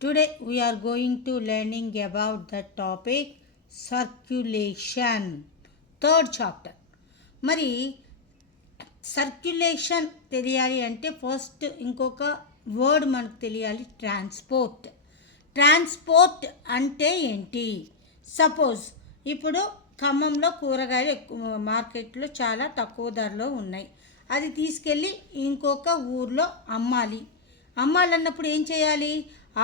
Today we are going to learning about the topic circulation. Third chapter. మరి circulation తెలియాలి అంటే first ఇంకొక word మనకు తెలియాలి, ట్రాన్స్పోర్ట్. ట్రాన్స్పోర్ట్ అంటే ఏంటి? సపోజ్ ఇప్పుడు ఖమ్మంలో కూరగాయలు మార్కెట్లో చాలా తక్కువ ధరలో ఉన్నాయి. అది తీసుకెళ్ళి ఇంకొక ఊర్లో అమ్మాలన్నప్పుడు ఏం చేయాలి?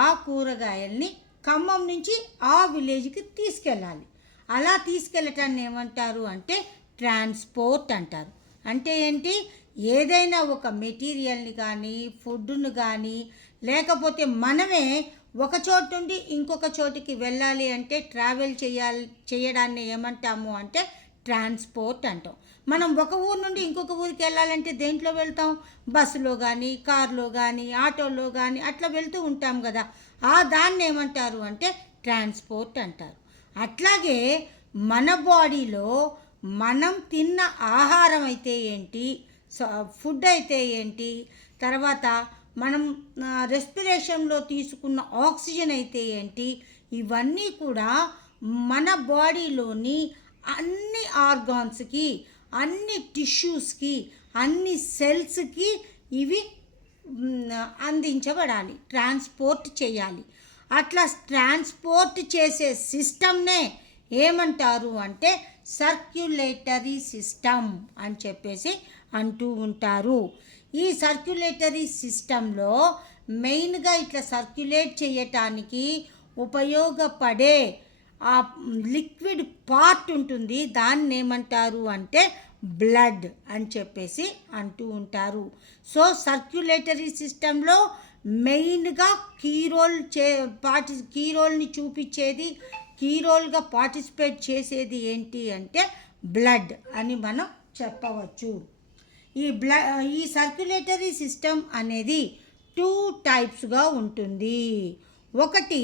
ఆ కూరగాయల్ని ఖమ్మం నుంచి ఆ విలేజ్కి తీసుకెళ్ళాలి. అలా తీసుకెళ్ళటాన్ని ఏమంటారు అంటే ట్రాన్స్పోర్ట్ అంటారు. అంటే ఏంటి? ఏదైనా ఒక మెటీరియల్ని కానీ ఫుడ్ను కానీ లేకపోతే మనమే ఒక చోటు నుండి ఇంకొక చోటికి వెళ్ళాలి అంటే ట్రావెల్ చేయడాన్ని ఏమంటాము అంటే ట్రాన్స్పోర్ట్ అంటాం. మనం ఒక ఊరు నుండి ఇంకొక ఊరికి వెళ్ళాలంటే దేంట్లో వెళ్తాం? బస్సులో కానీ కార్లో కానీ ఆటోలో కానీ అట్లా వెళ్తూ ఉంటాం కదా. దాన్ని ఏమంటారు అంటే ట్రాన్స్పోర్ట్ అంటారు. అట్లాగే మన బాడీలో మనం తిన్న ఆహారం అయితే ఏంటి, ఫుడ్ అయితే ఏంటి, తర్వాత మనం రెస్పిరేషన్లో తీసుకున్న ఆక్సిజన్ అయితే ఏంటి, ఇవన్నీ కూడా మన బాడీలోని అన్ని ఆర్గాన్స్కి, అన్ని టిష్యూస్కి, అన్ని సెల్స్కి ఇవి అందించబడాలి, ట్రాన్స్పోర్ట్ చేయాలి. అట్లా ట్రాన్స్పోర్ట్ చేసే సిస్టమ్నే ఏమంటారు అంటే సర్క్యులేటరీ సిస్టమ్ అని చెప్పేసి అంటూ ఉంటారు. ఈ సర్క్యులేటరీ సిస్టంలో మెయిన్గా ఇట్లా సర్క్యులేట్ చేయటానికి ఉపయోగపడే ఆ లిక్విడ్ పార్ట్ ఉంటుంది, దాన్ని ఏమంటారు అంటే బ్లడ్ అని చెప్పేసి అంటూ ఉంటారు. సో సర్క్యులేటరీ సిస్టంలో మెయిన్గా కీ రోల్ని చూపించేది, కీ రోల్గా పార్టిసిపేట్ చేసేది ఏంటి అంటే బ్లడ్ అని మనం చెప్పవచ్చు. ఈ సర్క్యులేటరీ సిస్టమ్ అనేది 2 టైప్స్గా ఉంటుంది. ఒకటి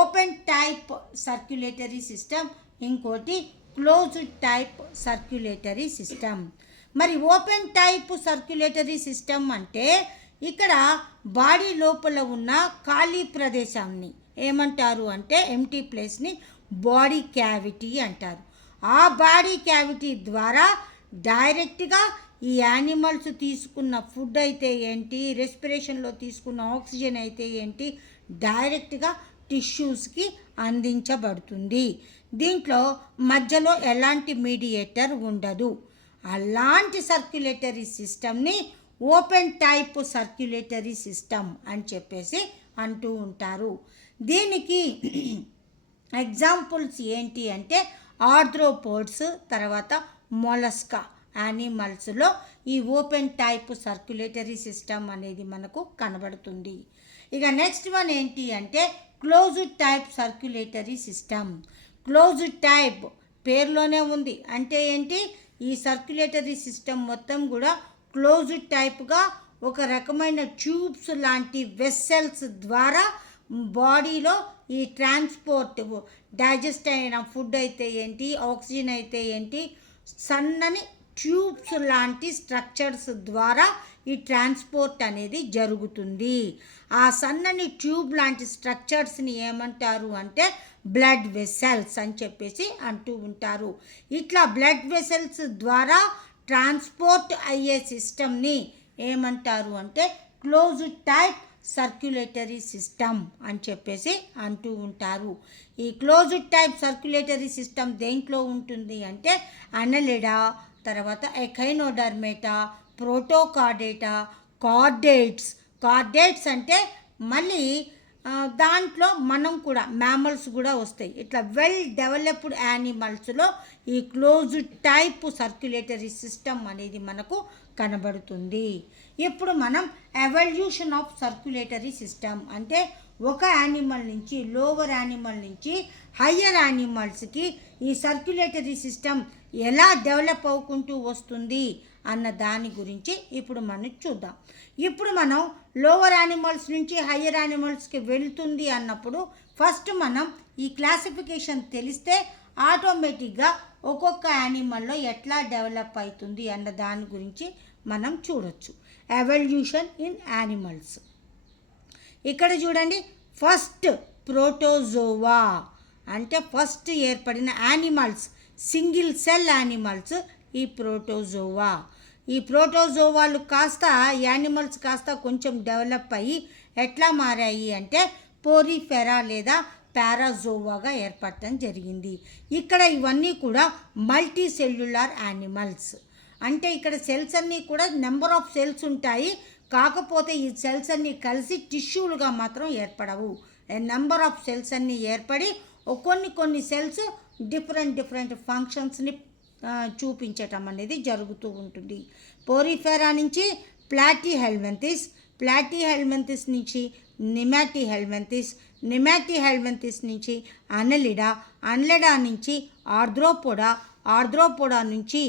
ఓపెన్ టైప్ సర్క్యులేటరీ సిస్టమ్, ఇంకోటి క్లోజ్డ్ టైప్ సర్క్యులేటరీ సిస్టమ్. మరి ఓపెన్ టైప్ సర్క్యులేటరీ సిస్టమ్ అంటే ఇక్కడ బాడీ లోపల ఉన్న ఖాళీ ప్రదేశాన్ని ఏమంటారు అంటే ఎంటీ ప్లేస్ని బాడీ క్యావిటీ అంటారు. ఆ బాడీ క్యావిటీ ద్వారా డైరెక్ట్గా ఈ యానిమల్స్ తీసుకున్న ఫుడ్ అయితే ఏంటి, రెస్పిరేషన్లో తీసుకున్న ఆక్సిజన్ అయితే ఏంటి, డైరెక్ట్గా టిష్యూస్కి అందించబడుతుంది. దీంట్లో మధ్యలో ఎలాంటి మీడియేటర్ ఉండదు. అలాంటి సర్క్యులేటరీ సిస్టమ్ని ఓపెన్ టైప్ సర్క్యులేటరీ సిస్టమ్ అని చెప్పేసి అంటూ ఉంటారు. దీనికి ఎగ్జాంపుల్స్ ఏంటి అంటే ఆర్థ్రోపోడ్స్, తర్వాత మొలస్కా యానిమల్స్లో ఈ ఓపెన్ టైప్ సర్క్యులేటరీ సిస్టమ్ అనేది మనకు కనబడుతుంది. ఇక నెక్స్ట్ వన్ ఏంటి అంటే closed type circulatory system. Closed type పేరులోనే ఉంది. అంటే ఏంటి? ఈ సర్క్యులేటరీ సిస్టమ్ మొత్తం కూడా క్లోజ్డ్ టైప్గా ఒక రకమైన ట్యూబ్స్ లాంటి వెస్సెల్స్ ద్వారా బాడీలో ఈ ట్రాన్స్పోర్ట్, డైజెస్ట్ అయిన ఫుడ్ అయితే ఏంటి, ఆక్సిజన్ అయితే ఏంటి, సన్నని ట్యూబ్స్ లాంటి స్ట్రక్చర్స్ ద్వారా ఈ ట్రాన్స్పోర్ట్ అనేది జరుగుతుంది. ఆ సన్నని ట్యూబ్ లాంటి స్ట్రక్చర్స్ని ఏమంటారు అంటే బ్లడ్ వెసల్స్ అని చెప్పేసి అంటూ ఉంటారు. ఇట్లా బ్లడ్ వెసల్స్ ద్వారా ట్రాన్స్పోర్ట్ అయ్యే సిస్టమ్ని ఏమంటారు అంటే క్లోజ్డ్ టైప్ సర్క్యులేటరీ సిస్టమ్ అని చెప్పేసి అంటూ ఉంటారు. ఈ క్లోజ్డ్ టైప్ సర్క్యులేటరీ సిస్టమ్ దేంట్లో ఉంటుంది అంటే అనలిడా, తర్వాత ఎకైనోడర్మేటా, ప్రోటోకార్డేటా, కార్డేట్స్ అంటే మళ్ళీ దాంట్లో మనం కూడా మ్యామల్స్ కూడా వస్తాయి. ఇట్లా వెల్ డెవలప్డ్ యానిమల్స్లో ఈ క్లోజ్డ్ టైప్ సర్క్యులేటరీ సిస్టమ్ అనేది మనకు కనబడుతుంది. ఇప్పుడు మనం ఎవల్యూషన్ ఆఫ్ సర్క్యులేటరీ సిస్టమ్ అంటే ఒక యానిమల్ నుంచి, లోవర్ యానిమల్ నుంచి హయ్యర్ యానిమల్స్కి ఈ సర్క్యులేటరీ సిస్టమ్ ఎలా డెవలప్ అవుకుంటూ వస్తుంది అన్న దాని గురించి ఇప్పుడు మనం చూద్దాం. ఇప్పుడు మనం లోవర్ యానిమల్స్ నుంచి హయ్యర్ యానిమల్స్కి వెళ్తుంది అన్నప్పుడు ఫస్ట్ మనం ఈ క్లాసిఫికేషన్ తెలిస్తే ఆటోమేటిక్గా ఒక్కొక్క యానిమల్లో ఎట్లా డెవలప్ అవుతుంది అన్న దాని గురించి మనం చూడొచ్చు. Evolution in animals. ఇక్కడ చూడండి, ఫస్ట్ ప్రోటోజోవా అంటే ఫస్ట్ ఏర్పడిన యానిమల్స్, సింగిల్ సెల్ యానిమల్స్ ఈ ప్రోటోజోవా. ఈ ప్రోటోజోవాలు కాస్త యానిమల్స్ కాస్త కొంచెం డెవలప్ అయ్యి ఎట్లా మారాయి అంటే పోరిఫెరా లేదా పారాజోవాగా ఏర్పడటం జరిగింది. ఇక్కడ ఇవన్నీ కూడా మల్టీ సెల్యులార్ యానిమల్స్. అంటే ఇక్కడ సెల్స్ అన్నీ కూడా నెంబర్ ఆఫ్ సెల్స్ ఉంటాయి, కాకపోతే ఈ సెల్స్ అన్నీ కలిసి టిష్యూలుగా మాత్రం ఏర్పడవు. నెంబర్ ఆఫ్ సెల్స్ అన్నీ ఏర్పడి కొన్ని సెల్స్ డిఫరెంట్ ఫంక్షన్స్ని చూపించటం అనేది జరుగుతూ ఉంటుంది. పోరిఫెరా నుంచి ప్లాటీహెల్మింథిస్ నుంచి నిమాటీహెల్మింథిస్ నుంచి అనలిడా నుంచి ఆర్థ్రోపోడా నుంచి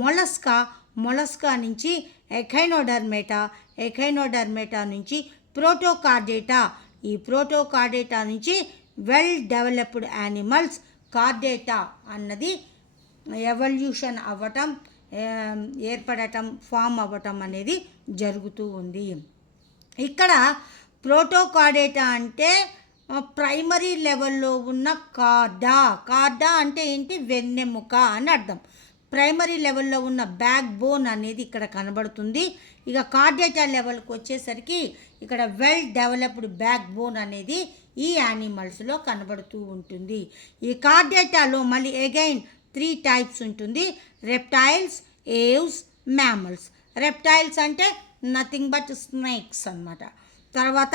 మొలస్కా నుంచి ఎఖైనోడర్మేటా నుంచి ప్రోటోకార్డేటా, ఈ ప్రోటోకార్డేటా నుంచి వెల్ డెవలప్డ్ యానిమల్స్ కార్డేటా అన్నది ఎవల్యూషన్ అవ్వటం, ఏర్పడటం, ఫామ్ అవ్వటం అనేది జరుగుతూ ఉంది. ఇక్కడ ప్రోటోకార్డేటా అంటే ప్రైమరీ లెవెల్లో ఉన్న కార్డా అంటే ఏంటి, వెన్నెముక అని అర్థం. ప్రైమరీ లెవెల్లో ఉన్న బ్యాక్ బోన్ అనేది ఇక్కడ కనబడుతుంది. ఇక కార్డేటా లెవెల్కి వచ్చేసరికి ఇక్కడ వెల్ డెవలప్డ్ బ్యాక్ బోన్ అనేది ఈ యానిమల్స్లో కనబడుతూ ఉంటుంది. ఈ కార్డేటాలో మళ్ళీ అగైన్ 3 టైప్స్ ఉంటుంది: రెప్టైల్స్, ఏవ్స్, మ్యామల్స్. రెప్టైల్స్ అంటే నథింగ్ బట్ స్నేక్స్ అన్నమాట. తర్వాత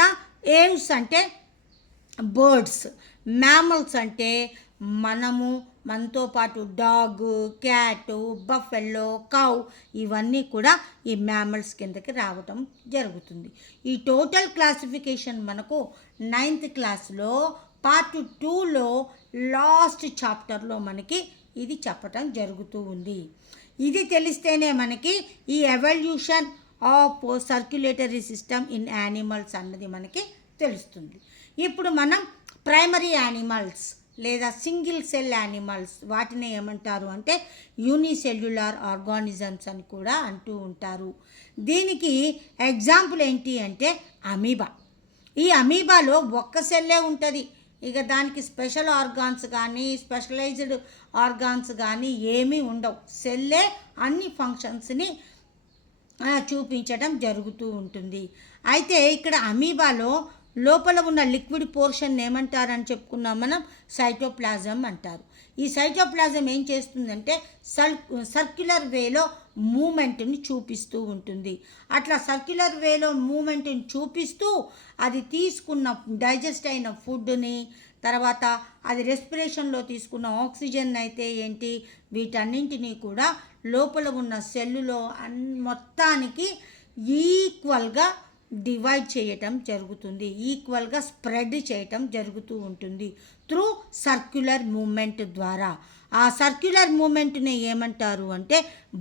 ఏవ్స్ అంటే బర్డ్స్, మ్యామల్స్ అంటే మనతో పాటు డాగ్, క్యాట్, బఫెల్లో, కౌ ఇవన్నీ కూడా ఈ మ్యామల్స్ కిందకి రావటం జరుగుతుంది. ఈ టోటల్ క్లాసిఫికేషన్ మనకు 9th క్లాస్లో పార్ట్ 2లో లాస్ట్ చాప్టర్లో మనకి ఇది చెప్పటం జరుగుతూ ఉంది. ఇది తెలిస్తేనే మనకి ఈ evolution of circulatory system in animals అన్నది మనకి తెలుస్తుంది. ఇప్పుడు మనం ప్రైమరీ యానిమల్స్ లేదా సింగిల్ సెల్ యానిమల్స్, వాటిని ఏమంటారు అంటే యూనిసెల్యులార్ ఆర్గానిజమ్స్ అని కూడా అంటూ ఉంటారు. దీనికి ఎగ్జాంపుల్ ఏంటి అంటే అమీబా. ఈ అమీబాలో ఒక్క సెల్లే ఉంటుంది. ఇక దానికి స్పెషల్ ఆర్గాన్స్ కానీ స్పెషలైజ్డ్ ఆర్గాన్స్ కానీ ఏమీ ఉండవు. సెల్లే అన్ని ఫంక్షన్స్ని చూపించడం జరుగుతూ ఉంటుంది. అయితే ఇక్కడ అమీబాలో లోపల ఉన్న లిక్విడ్ పోర్షన్ ఏమంటారని చెప్పుకున్నాం మనం, సైటోప్లాజం అంటారు. ఈ సైటోప్లాజం ఏం చేస్తుందంటే సర్క్యులర్ వేలో మూమెంట్ని చూపిస్తూ ఉంటుంది. అట్లా సర్క్యులర్ వేలో మూమెంట్ని చూపిస్తూ అది తీసుకున్న డైజెస్ట్ అయిన ఫుడ్ని, తర్వాత అది రెస్పిరేషన్లో తీసుకున్న ఆక్సిజన్ అయితే ఏంటి, వీటన్నింటినీ కూడా లోపల ఉన్న సెల్లులో మొత్తానికి ఈక్వల్గా డివైడ్ చేయటం జరుగుతుంది, ఈక్వల్గా స్ప్రెడ్ చేయటం జరుగుతూ ఉంటుంది త్రూ సర్క్యులర్ మూమెంట్ ద్వారా. ఆ సర్క్యులర్ మూమెంట్ని ఏమంటారు అంటే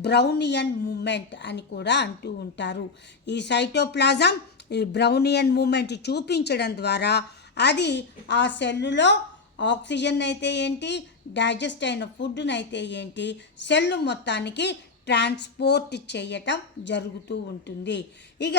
బ్రౌనియన్ మూమెంట్ అని కూడా అంటూ ఉంటారు. ఈ సైటోప్లాజం ఈ బ్రౌనియన్ మూమెంట్ చూపించడం ద్వారా అది ఆ సెల్లులో ఆక్సిజన్ అయితే ఏంటి, డైజెస్ట్ అయిన ఫుడ్ని అయితే ఏంటి, సెల్లు మొత్తానికి ట్రాన్స్పోర్ట్ చేయటం జరుగుతూ ఉంటుంది. ఇక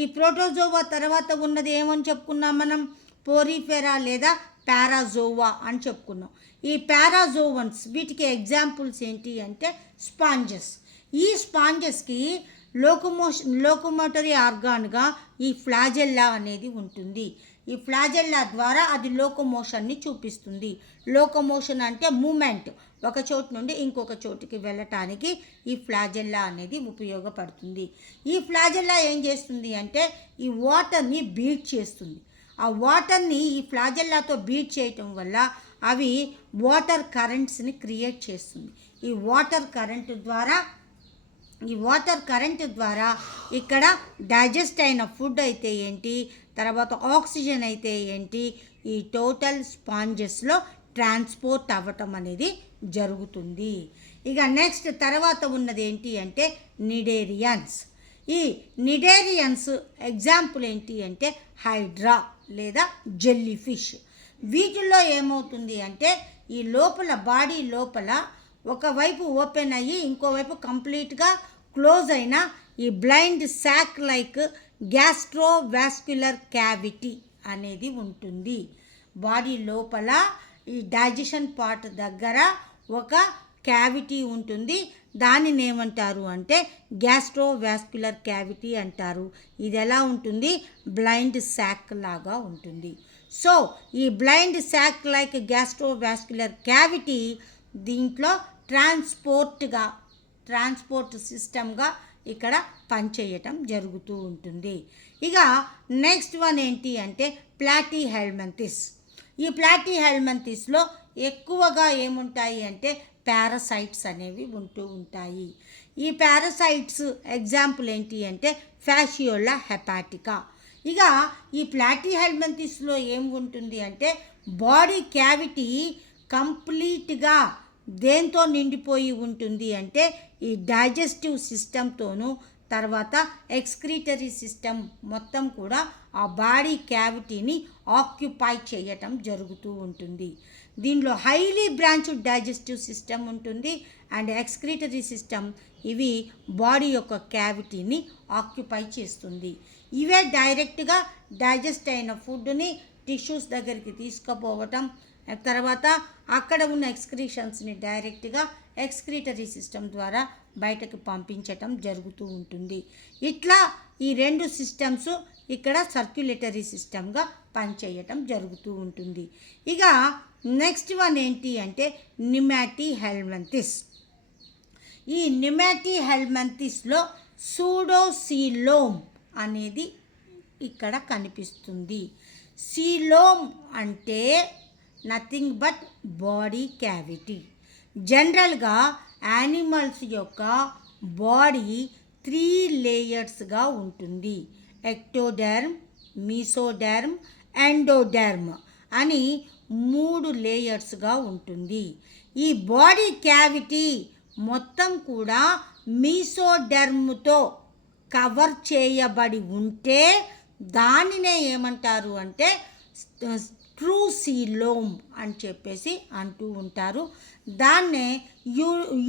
ఈ ప్రోటోజోవా తర్వాత ఉన్నది ఏమని చెప్పుకున్నాం మనం, పోరిఫెరా లేదా పారాజోవా అని చెప్పుకున్నాం. ఈ పారాజోవన్స్ వీటికి ఎగ్జాంపుల్స్ ఏంటి అంటే స్పాంజెస్. ఈ స్పాంజెస్కి లోకోమోటరీ ఆర్గాన్గా ఈ ఫ్లాజెల్లా అనేది ఉంటుంది. ఈ ఫ్లాజెల్లా ద్వారా అది లోకోమోషన్ని చూపిస్తుంది. లోకోమోషన్ అంటే మూమెంట్, ఒక చోటు నుండి ఇంకొక చోటుకి వెళ్ళటానికి ఈ ఫ్లాజెల్లా అనేది ఉపయోగపడుతుంది. ఈ ఫ్లాజెల్లా ఏం చేస్తుంది అంటే ఈ వాటర్ని బీట్ చేస్తుంది. ఆ వాటర్ని ఈ ఫ్లాజెల్లాతో బీట్ చేయటం వల్ల అవి వాటర్ కరెంట్స్ని క్రియేట్ చేస్తుంది. ఈ వాటర్ కరెంట్ ద్వారా ఇక్కడ డైజెస్ట్ అయిన ఫుడ్ అయితే ఏంటి, తర్వాత ఆక్సిజన్ అయితే ఏంటి, ఈ టోటల్ స్పాంజెస్లో ట్రాన్స్పోర్ట్ అవ్వటం అనేది జరుగుతుంది. ఇక నెక్స్ట్ తర్వాత ఉన్నది ఏంటి అంటే నిడేరియన్స్. ఈ నిడేరియన్స్ ఎగ్జాంపుల్ ఏంటి అంటే హైడ్రా లేదా జెల్లీ ఫిష్. వీటిల్లో ఏమవుతుంది అంటే ఈ బాడీ లోపల ఒకవైపు ఓపెన్ అయ్యి ఇంకోవైపు కంప్లీట్గా క్లోజ్ అయిన ఈ బ్లైండ్ సాక్ లైక్ గ్యాస్ట్రోవాస్క్యులర్ క్యావిటీ అనేది ఉంటుంది. బాడీ లోపల ఈ డైజెషన్ పార్ట్ దగ్గర ఒక క్యావిటీ ఉంటుంది. దానిని ఏమంటారు అంటే గ్యాస్ట్రోవాస్క్యులర్ క్యావిటీ అంటారు. ఇది ఎలా ఉంటుంది? బ్లైండ్ శాక్ లాగా ఉంటుంది. సో ఈ బ్లైండ్ శాక్ లైక్ గ్యాస్ట్రోవాస్క్యులర్ క్యావిటీ దీంట్లో ట్రాన్స్పోర్ట్ సిస్టమ్గా ఇక్కడ పనిచేయటం జరుగుతూ ఉంటుంది. ఇక నెక్స్ట్ వన్ ఏంటి అంటే ప్లాటీహెల్మింథిస్. ఈ ప్లాటీహెల్మింథిస్లో ఎక్కువగా ఏముంటాయి అంటే పారాసైట్స్ అనేవి ఉంటూ ఉంటాయి. ఈ పారాసైట్స్ ఎగ్జాంపుల్ ఏంటి అంటే ఫ్యాషియోలా హెపాటికా. ఇక ఈ ప్లాటీహెల్మింథిస్లో ఏం ఉంటుంది అంటే బాడీ క్యావిటీ కంప్లీట్గా దేంతో నిండిపోయి ఉంటుంది అంటే ఈ డైజెస్టివ్ సిస్టమ్తోనూ తర్వాత ఎక్స్క్రీటరీ సిస్టమ్ మొత్తం కూడా ఆ బాడీ క్యావిటీని ఆక్యుపై చేయటం జరుగుతూ ఉంటుంది. దీనిలో హైలీ బ్రాంచ్డ్ డైజెస్టివ్ సిస్టమ్ ఉంటుంది అండ్ ఎక్స్క్రీటరీ సిస్టమ్. ఇవి బాడీ యొక్క క్యావిటీని ఆక్యుపై చేస్తుంది. ఇవే డైరెక్ట్గా డైజెస్ట్ అయిన ఫుడ్ని టిష్యూస్ దగ్గరికి తీసుకుపోవటం, తర్వాత అక్కడ ఉన్న ఎక్స్క్రీషన్స్ని డైరెక్ట్గా ఎక్స్క్రీటరీ సిస్టమ్ ద్వారా బయటకు పంపించటం జరుగుతూ ఉంటుంది. ఇట్లా ఈ రెండు సిస్టమ్స్ ఇక్కడ సర్క్యులేటరీ సిస్టమ్గా పనిచేయటం జరుగుతూ ఉంటుంది. ఇక నెక్స్ట్ వన్ ఏంటి అంటే నిమాటీహెల్మింథిస్. ఈ నిమాటీహెల్మింథిస్లో సూడోసీలోమ్ అనేది ఇక్కడ కనిపిస్తుంది. సీలోమ్ అంటే నథింగ్ బట్ బాడీ క్యావిటీ. జనరల్గా యానిమల్స్ యొక్క బాడీ 3 లేయర్స్గా ఉంటుంది. ఎక్టోడెర్మ్, మీసోడెర్మ్, ఎండోడెర్మ్ అని 3 లేయర్స్గా ఉంటుంది. ఈ బాడీ క్యావిటీ మొత్తం కూడా మీసోడెర్మ్తో కవర్ చేయబడి ఉంటే దానినే ఏమంటారు అంటే ట్రూసీలోమ్ అని చెప్పేసి అంటూ ఉంటారు. దాన్నే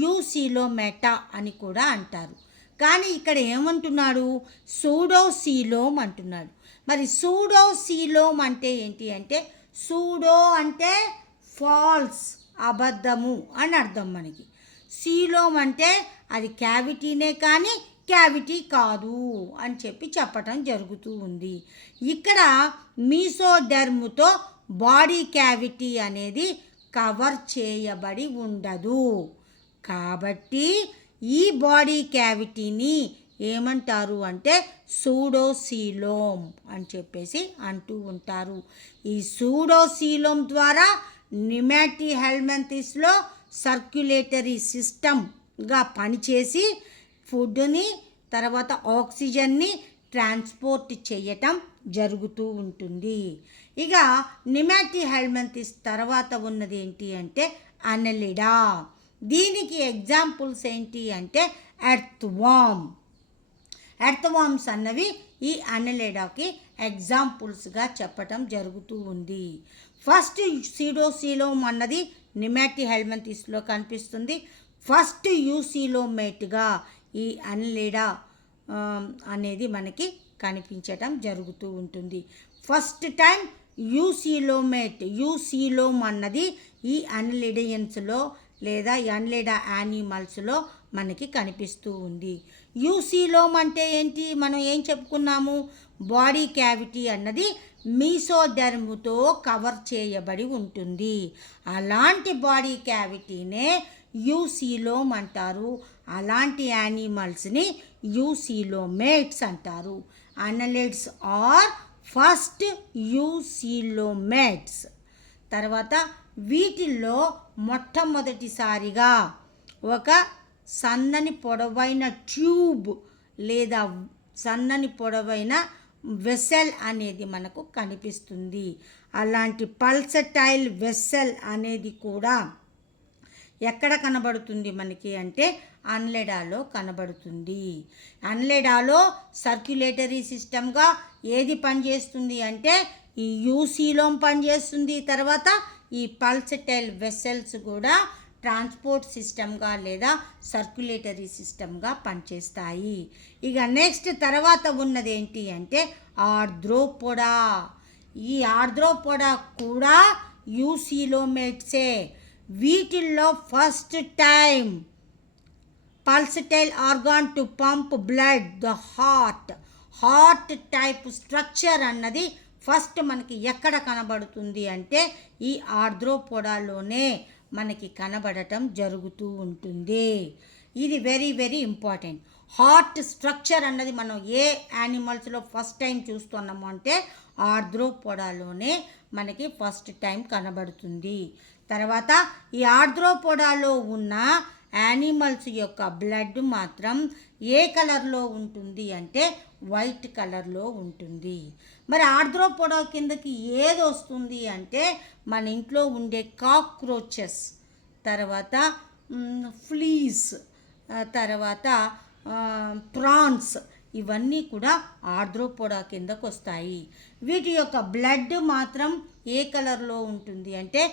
యూసీలోమేటా అని కూడా అంటారు. కానీ ఇక్కడ ఏమంటున్నాడు? సూడోసీలోమ్ అంటున్నాడు. మరి సూడోసీలోమ్ అంటే ఏంటి అంటే సూడో అంటే ఫాల్స్, అబద్ధము అని అర్థం మనకి. సీలోమ్ అంటే అది క్యావిటీనే కానీ క్యావిటీ కాదు అని చెప్పటం జరుగుతూ ఉంది. ఇక్కడ మీసోడెర్మ్తో బాడీ క్యావిటీ అనేది కవర్ చేయబడి ఉండదు. కాబట్టి ఈ బాడీ క్యావిటీని ఏమంటారు అంటే సూడోసీలోమ్ అని చెప్పేసి అంటూ ఉంటారు. ఈ సూడోసీలోమ్ ద్వారా నిమాటీహెల్మింథిస్లో సర్క్యులేటరీ సిస్టమ్గా పనిచేసి ఫుడ్ని తర్వాత ఆక్సిజన్ని ట్రాన్స్పోర్ట్ చేయటం జరుగుతూ ఉంటుంది. ఇక నిమాటీహెల్మింథిస్ తర్వాత ఉన్నది ఏంటి అంటే అనెలిడా. దీనికి ఎగ్జాంపుల్స్ ఏంటి అంటే ఎర్త్వామ్. ఎర్త్వామ్స్ అన్నవి ఈ అనెలిడాకి ఎగ్జాంపుల్స్గా చెప్పటం జరుగుతూ ఉంది. ఫస్ట్ సూడోసీలోమ్ అన్నది నిమాటీహెల్మింథిస్లో కనిపిస్తుంది. ఫస్ట్ యూసీలోమేట్గా ఈ అనెలిడా అనేది మనకి కనిపించటం జరుగుతూ ఉంటుంది. ఫస్ట్ టైం యూసీలోమ్ అన్నది ఈ అనెలిడియన్స్లో లేదా అనెలిడా యానిమల్స్లో మనకి కనిపిస్తూ ఉంది. యూసీలోమ్ అంటే ఏంటి? మనం ఏం చెప్పుకున్నాము? బాడీ క్యావిటీ అన్నది మీసోడెర్మ్తో కవర్ చేయబడి ఉంటుంది. అలాంటి బాడీ క్యావిటీనే యూసీలోమ్ అంటారు. అలాంటి యానిమల్స్ని యూసీలోమేట్స్ అంటారు. అనెలిడ్స్ ఆర్ ఫస్ట్ యూసీలోమేట్స్. తర్వాత వీటిల్లో మొట్టమొదటిసారిగా ఒక సన్నని పొడవైన ట్యూబ్ లేదా సన్నని పొడవైన వెసెల్ అనేది మనకు కనిపిస్తుంది. అలాంటి పల్సటైల్ వెసెల్ అనేది కూడా ఎక్కడ కనబడుతుంది మనకి అంటే అనెలిడాలో కనబడుతుంది. అనెలిడాలో సర్క్యులేటరీ సిస్టమ్గా ఏది పనిచేస్తుంది అంటే ఈ యూసీలోమ్ పనిచేస్తుంది. తర్వాత ఈ పల్సటైల్ వెసెల్స్ కూడా ట్రాన్స్పోర్ట్ సిస్టమ్గా లేదా సర్క్యులేటరీ సిస్టమ్గా పనిచేస్తాయి. ఇక నెక్స్ట్ తర్వాత ఉన్నది ఏంటి అంటే ఆర్ద్రోపోడా. ఈ ఆర్థ్రోపోడా కూడా యూసిలోమేట్సే. వీటిల్లో first time pulsatile organ to pump blood the heart type structure అన్నది ఫస్ట్ మనకి ఎక్కడ కనబడుతుంది అంటే ఈ ఆర్థ్రోపోడాలోనే మనకి కనబడటం జరుగుతూ ఉంటుంది. ఇది very very important. Heart structure అన్నది మనం ఏ యానిమల్స్లో ఫస్ట్ టైం చూస్తున్నాము అంటే ఆర్థ్రోపోడాలోనే మనకి ఫస్ట్ టైం కనబడుతుంది. తర్వాత ఈ ఆర్థ్రోపోడాలో ఉన్న యానిమల్స్ యొక్క బ్లడ్ మాత్రం ఏ కలర్లో ఉంటుంది అంటే వైట్ కలర్లో ఉంటుంది. మరి ఆర్థ్రోపోడా కిందకి ఏది వస్తుంది అంటే మన ఇంట్లో ఉండే కాక్రోచెస్, తర్వాత ఫ్లీస్, తర్వాత ప్రాన్స్, ఇవన్నీ కూడా ఆర్థ్రోపోడా కిందకు వస్తాయి. వీటి యొక్క బ్లడ్ మాత్రం ఏ కలర్లో ఉంటుంది అంటే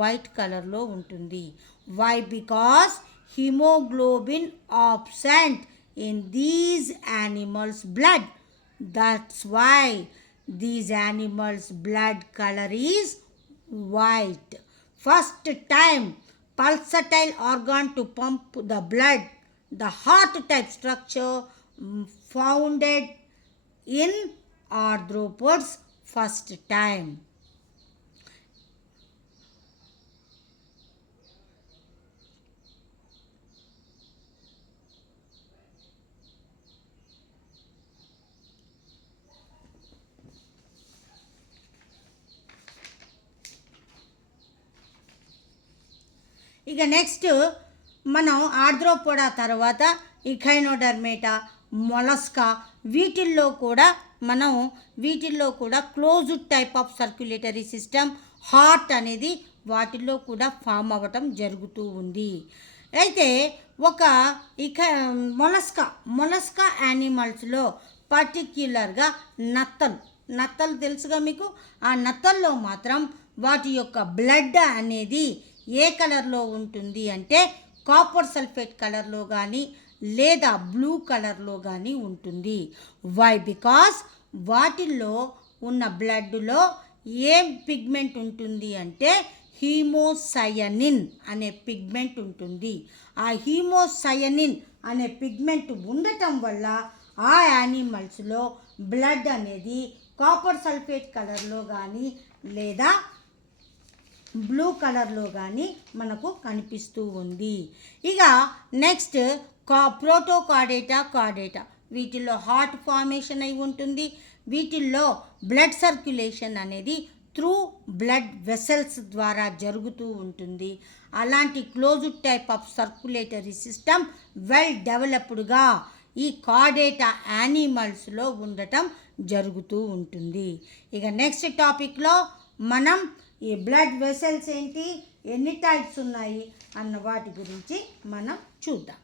వైట్ కలర్లో ఉంటుంది. Why? Because hemoglobin absent in these animals blood. That's why these animals blood color is white. First time pulsatile organ to pump the blood, the heart type structure founded in arthropods first time. ఇక next మనం Arthropoda తర్వాత ఇఖైనోడర్మేటా, mollusca, వీటిల్లో కూడా closed type of circulatory system heart అనేది వాటిల్లో కూడా form అవ్వటం జరుగుతూ ఉంది. అయితే ఒక మొలస్కా యానిమల్స్లో పర్టిక్యులర్గా నత్తలు తెలుసుగా మీకు. ఆ నత్తల్లో మాత్రం వాటి యొక్క బ్లడ్ అనేది ఏ కలర్లో ఉంటుంది అంటే కాపర్ సల్ఫేట్ కలర్లో కానీ లేదా బ్లూ కలర్లో కానీ ఉంటుంది. వై? బికాస్ వాటిల్లో ఉన్న బ్లడ్లో ఏం పిగ్మెంట్ ఉంటుంది అంటే హీమోసయనిన్ అనే పిగ్మెంట్ ఉంటుంది. ఆ హీమోసయనిన్ అనే పిగ్మెంట్ ఉండటం వల్ల ఆ యానిమల్స్లో బ్లడ్ అనేది కాపర్ సల్ఫేట్ కలర్లో కానీ లేదా బ్లూ కలర్లో కానీ మనకు కనిపిస్తూ ఉంది. ఇక నెక్స్ట్ కార్డేటా, వీటిల్లో హార్ట్ ఫార్మేషన్ అయి ఉంటుంది. వీటిల్లో బ్లడ్ సర్క్యులేషన్ అనేది త్రూ బ్లడ్ వెసల్స్ ద్వారా జరుగుతూ ఉంటుంది. అలాంటి closed type of circulatory system well డెవలప్డ్గా ఈ కార్డేటా యానిమల్స్లో ఉండటం జరుగుతూ ఉంటుంది. ఇక నెక్స్ట్ టాపిక్లో మనం ఈ బ్లడ్ వెసల్స్ ఏంటి, ఎన్ని టైప్స్ ఉన్నాయి అన్న వాటి గురించి మనం చూద్దాం.